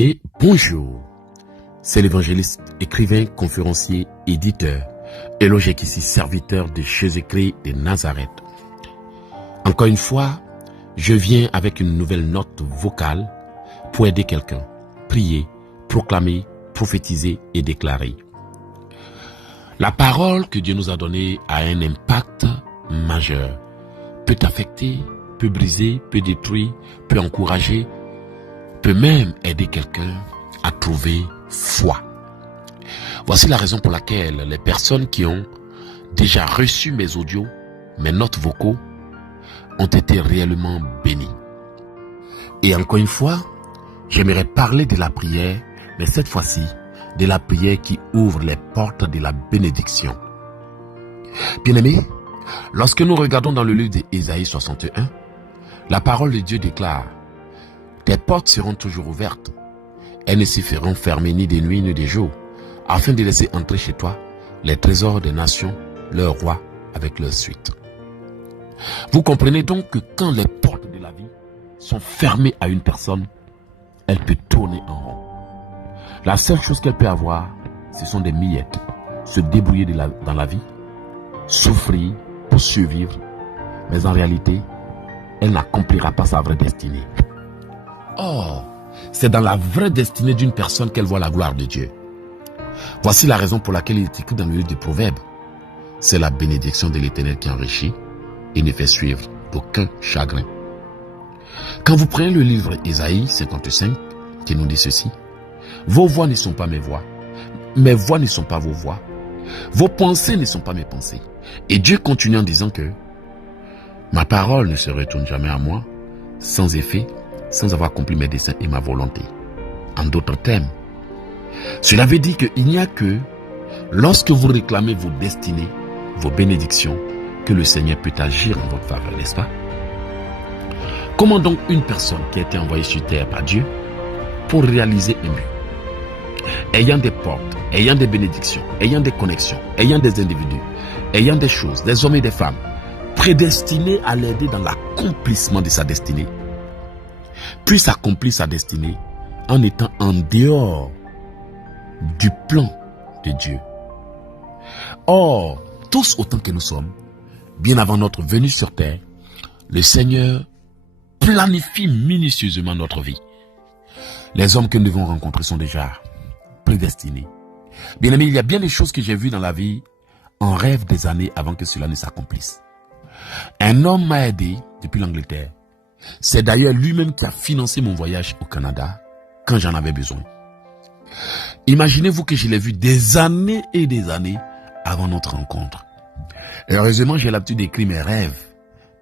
Bien-aimés, bonjour. C'est l'évangéliste, écrivain, conférencier, éditeur, Elohek ici, serviteur de Jésus-Christ de Nazareth. Encore une fois, je viens avec une nouvelle note vocale pour aider quelqu'un, prier, proclamer, prophétiser et déclarer. La parole que Dieu nous a donnée a un impact majeur, peut affecter, peut briser, peut détruire, peut encourager, peut même aider quelqu'un à trouver foi. Voici la raison pour laquelle les personnes qui ont déjà reçu mes audios, mes notes vocaux, ont été réellement bénies. Et encore une fois, j'aimerais parler de la prière, mais cette fois-ci, de la prière qui ouvre les portes de la bénédiction. Bien-aimés, lorsque nous regardons dans le livre d'Ésaïe 61, la parole de Dieu déclare: tes portes seront toujours ouvertes. Elles ne se feront fermer ni de nuit ni de jour, afin de laisser entrer chez toi les trésors des nations, leurs rois avec leur suite. Vous comprenez donc que quand les portes de la vie sont fermées à une personne, elle peut tourner en rond. La seule chose qu'elle peut avoir, ce sont des miettes, se débrouiller dans la vie, souffrir pour survivre, mais en réalité, elle n'accomplira pas sa vraie destinée. Or, c'est dans la vraie destinée d'une personne qu'elle voit la gloire de Dieu. Voici la raison pour laquelle il est écrit dans le livre des Proverbes: c'est la bénédiction de l'Éternel qui enrichit et ne fait suivre d'aucun chagrin. Quand vous prenez le livre Ésaïe 55, qui nous dit ceci: vos voix ne sont pas mes voix ne sont pas vos voix, vos pensées ne sont pas mes pensées. Et Dieu continue en disant que ma parole ne se retourne jamais à moi sans effet, sans avoir accompli mes desseins et ma volonté. En d'autres termes, cela veut dire qu'il n'y a que lorsque vous réclamez vos destinées, vos bénédictions, que le Seigneur peut agir en votre faveur, n'est-ce pas? Comment donc une personne qui a été envoyée sur terre par Dieu pour réaliser un but, ayant des portes, ayant des bénédictions, ayant des connexions, ayant des individus, ayant des choses, des hommes et des femmes, prédestinés à l'aider dans l'accomplissement de sa destinée, puisse accomplir sa destinée en étant en dehors du plan de Dieu. Or, tous autant que nous sommes, bien avant notre venue sur terre, le Seigneur planifie minutieusement notre vie. Les hommes que nous devons rencontrer sont déjà prédestinés. Bien aimé, il y a bien des choses que j'ai vues dans la vie en rêve des années avant que cela ne s'accomplisse. Un homme m'a aidé depuis l'Angleterre. C'est d'ailleurs lui-même qui a financé mon voyage au Canada quand j'en avais besoin. Imaginez-vous que je l'ai vu des années et des années avant notre rencontre. Heureusement, j'ai l'habitude d'écrire mes rêves.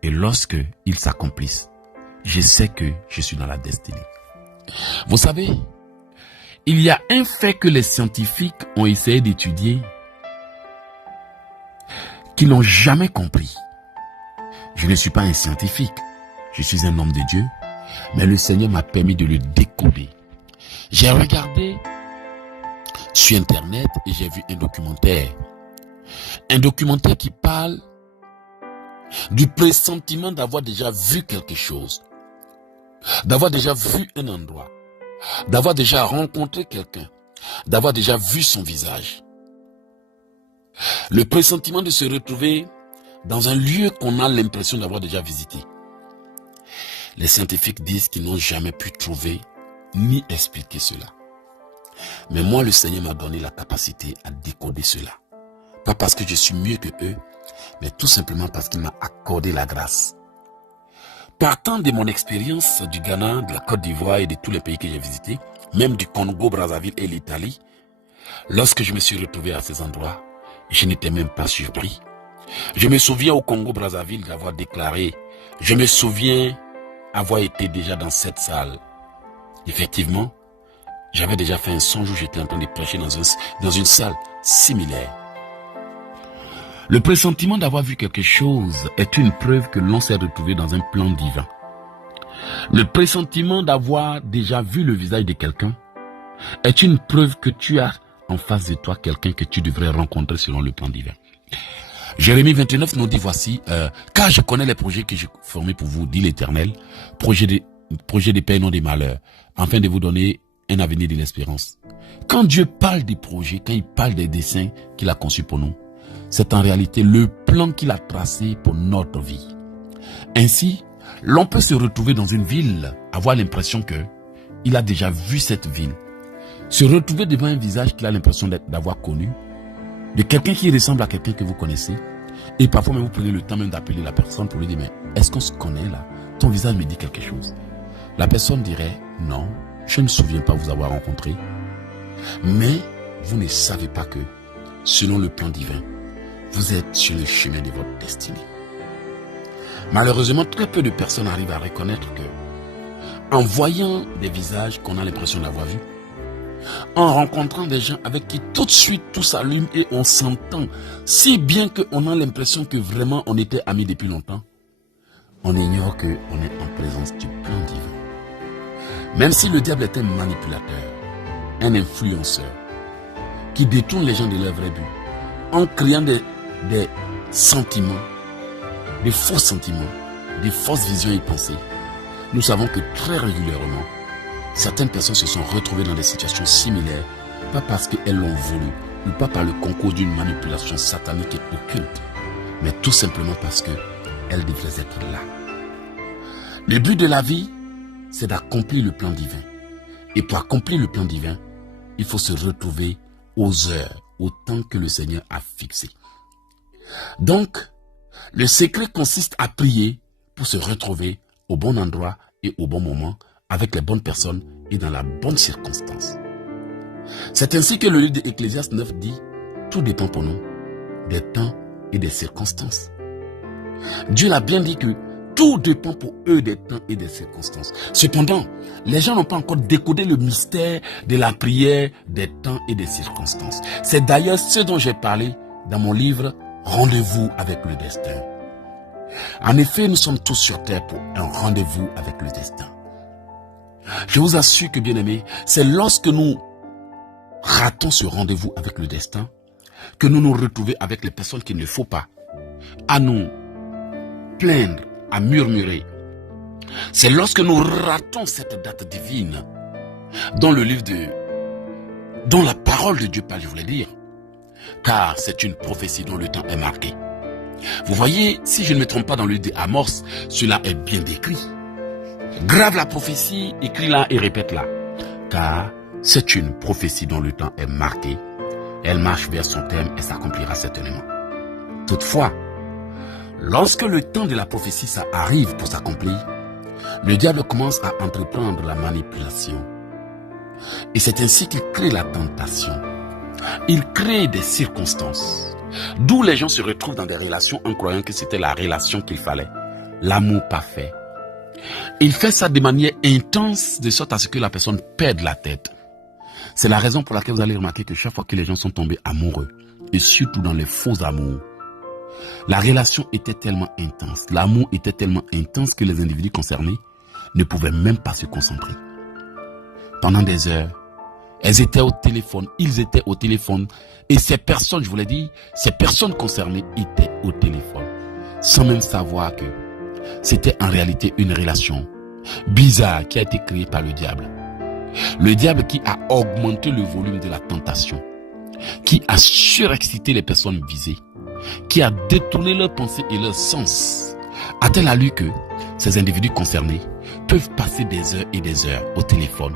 Et lorsque ils s'accomplissent, je sais que je suis dans la destinée. Vous savez, il y a un fait que les scientifiques ont essayé d'étudier, qu'ils n'ont jamais compris. Je ne suis pas un scientifique, je suis un homme de Dieu, mais le Seigneur m'a permis de le décoder. J'ai regardé sur Internet et j'ai vu un documentaire qui parle du pressentiment d'avoir déjà vu quelque chose, d'avoir déjà vu un endroit, d'avoir déjà rencontré quelqu'un, d'avoir déjà vu son visage. Le pressentiment de se retrouver dans un lieu qu'on a l'impression d'avoir déjà visité. Les scientifiques disent qu'ils n'ont jamais pu trouver ni expliquer cela. Mais moi, le Seigneur m'a donné la capacité à décoder cela. Pas parce que je suis mieux que eux, mais tout simplement parce qu'il m'a accordé la grâce. Partant de mon expérience du Ghana, de la Côte d'Ivoire et de tous les pays que j'ai visités, même du Congo, Brazzaville et l'Italie, lorsque je me suis retrouvé à ces endroits, je n'étais même pas surpris. Je me souviens au Congo, Brazzaville d'avoir déclaré, je me souviens avoir été déjà dans cette salle. Effectivement, j'avais déjà fait un songe où j'étais en train de prêcher dans une salle similaire. Le pressentiment d'avoir vu quelque chose est une preuve que l'on s'est retrouvé dans un plan divin. Le pressentiment d'avoir déjà vu le visage de quelqu'un est une preuve que tu as en face de toi quelqu'un que tu devrais rencontrer selon le plan divin. Jérémie 29 nous dit voici, car je connais les projets que j'ai formés pour vous, dit l'Éternel, projet de paix et non des malheurs, afin de vous donner un avenir de l'espérance. Quand Dieu parle des projets, quand il parle des desseins qu'il a conçus pour nous, c'est en réalité le plan qu'il a tracé pour notre vie. Ainsi, l'on peut se retrouver dans une ville, avoir l'impression que il a déjà vu cette ville, se retrouver devant un visage qu'il a l'impression d'avoir connu, de quelqu'un qui ressemble à quelqu'un que vous connaissez, et parfois même vous prenez le temps même d'appeler la personne pour lui dire, mais est-ce qu'on se connaît là? Ton visage me dit quelque chose. La personne dirait, non, je ne me souviens pas vous avoir rencontré. Mais vous ne savez pas que, selon le plan divin, vous êtes sur le chemin de votre destinée. Malheureusement, très peu de personnes arrivent à reconnaître que, en voyant des visages qu'on a l'impression d'avoir vus, en rencontrant des gens avec qui tout de suite tout s'allume et on s'entend, si bien qu'on a l'impression que vraiment on était amis depuis longtemps, on ignore qu'on est en présence du plan divin. Même si le diable est un manipulateur, un influenceur, qui détourne les gens de leur vrai but, en créant des sentiments, des faux sentiments, des fausses visions et pensées, nous savons que très régulièrement, certaines personnes se sont retrouvées dans des situations similaires, pas parce qu'elles l'ont voulu, ou pas par le concours d'une manipulation satanique et occulte, mais tout simplement parce qu'elles devraient être là. Le but de la vie, c'est d'accomplir le plan divin. Et pour accomplir le plan divin, il faut se retrouver aux heures, au temps que le Seigneur a fixé. Donc, le secret consiste à prier pour se retrouver au bon endroit et au bon moment, avec les bonnes personnes et dans la bonne circonstance. C'est ainsi que le livre d'Ecclésiaste 9 dit, tout dépend pour nous des temps et des circonstances. Dieu l'a bien dit que tout dépend pour eux des temps et des circonstances. Cependant, les gens n'ont pas encore décodé le mystère de la prière, des temps et des circonstances. C'est d'ailleurs ce dont j'ai parlé dans mon livre « Rendez-vous avec le destin ». En effet, nous sommes tous sur terre pour un rendez-vous avec le destin. Je vous assure que, bien aimés, c'est lorsque nous ratons ce rendez-vous avec le destin que nous nous retrouvons avec les personnes qu'il ne faut pas, à nous plaindre, à murmurer. C'est lorsque nous ratons cette date divine dont dont la parole de Dieu parle, je voulais dire, car c'est une prophétie dont le temps est marqué. Vous voyez, si je ne me trompe pas dans le livre d'Amos, cela est bien décrit. Grave la prophétie, écris-la et répète-la, car c'est une prophétie dont le temps est marqué. Elle marche vers son terme et s'accomplira certainement. Toutefois, lorsque le temps de la prophétie ça arrive pour s'accomplir, le diable commence à entreprendre la manipulation. Et c'est ainsi qu'il crée la tentation. Il crée des circonstances, d'où les gens se retrouvent dans des relations en croyant que c'était la relation qu'il fallait, l'amour parfait. Il fait ça de manière intense, de sorte à ce que la personne perde la tête. C'est la raison pour laquelle vous allez remarquer que chaque fois que les gens sont tombés amoureux, et surtout dans les faux amours, la relation était tellement intense, l'amour était tellement intense que les individus concernés ne pouvaient même pas se concentrer. Pendant des heures, elles étaient au téléphone, ils étaient au téléphone, et ces personnes, je vous l'ai dit, ces personnes concernées étaient au téléphone, sans même savoir que c'était en réalité une relation bizarre qui a été créée par le diable. Le diable qui a augmenté le volume de la tentation, qui a surexcité les personnes visées, qui a détourné leurs pensées et leurs sens, a-t-elle allu que ces individus concernés peuvent passer des heures et des heures au téléphone,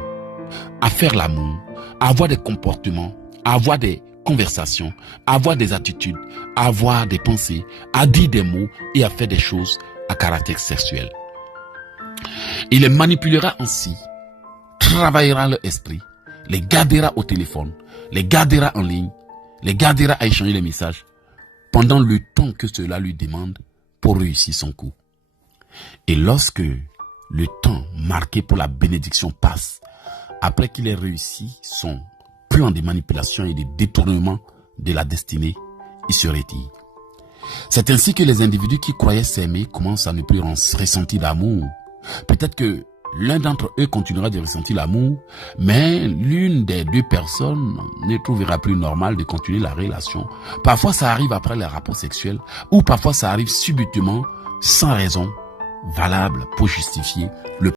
à faire l'amour, à avoir des comportements, à avoir des conversations, à avoir des attitudes, à avoir des pensées, à dire des mots et à faire des choses à caractère sexuel. Il les manipulera ainsi, travaillera leur esprit, les gardera au téléphone, les gardera en ligne, les gardera à échanger les messages pendant le temps que cela lui demande pour réussir son coup. Et lorsque le temps marqué pour la bénédiction passe, après qu'il ait réussi son plan de manipulation et de détournement de la destinée, il se retire. C'est ainsi que les individus qui croyaient s'aimer commencent à ne plus ressentir d'amour. Peut-être que l'un d'entre eux continuera de ressentir l'amour, mais l'une des deux personnes ne trouvera plus normal de continuer la relation. Parfois, ça arrive après les rapports sexuels, ou parfois ça arrive subitement, sans raison valable pour justifier le